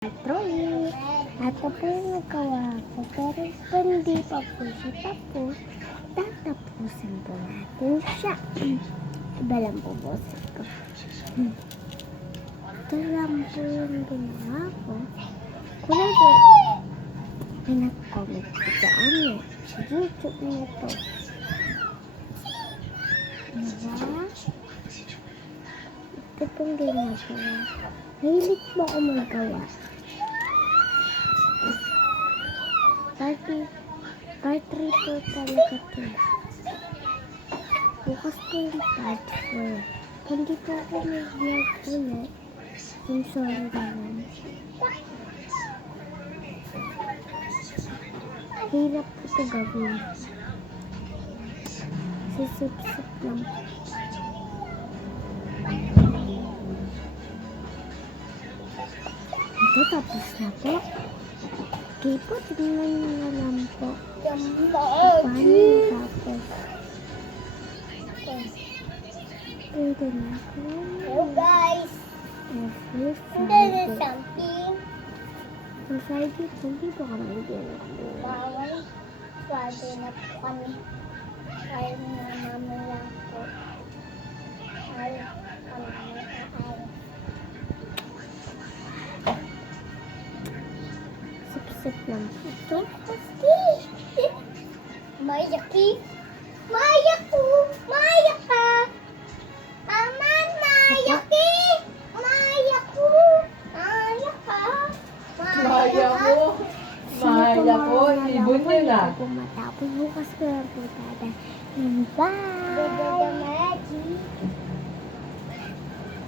Troy. Ito po yung nagawa ko, pero hindi pa po siya tapos. Tatapusin po natin siya. Iba lang po boses ko. Ito lang po yung ginawa ko. Kulay po. Pinag-comment ko saan sa YouTube na ito. Diba? Ito pong ginagawa. Mahilig po ako magawa. Part 3 po talaga ito. Bukas po yung part 4. Hindi po ako mag-vlog ulit. I'm sorry naman. Hirap po ito gawin. Sisip-sip lang. Ito tapos na po. Okay po, tingnan nyo na lang po. Paano natapos? Ito na po. Hello guys! Every Hindi na Friday. something. Sa Friday po, hindi po kami ginagawa. Bawal. Friday na po kami. Kaya na mamaya po. Ay, Sip-sip lang po ito. Maya ki. Maya ko. Maya ka. Aman, Maya ki. Maya ko. Maya ka. Maya ko. Maya ko. Ibon niya na. Kung matapos bukas ko lang po tada. Bye! Bye.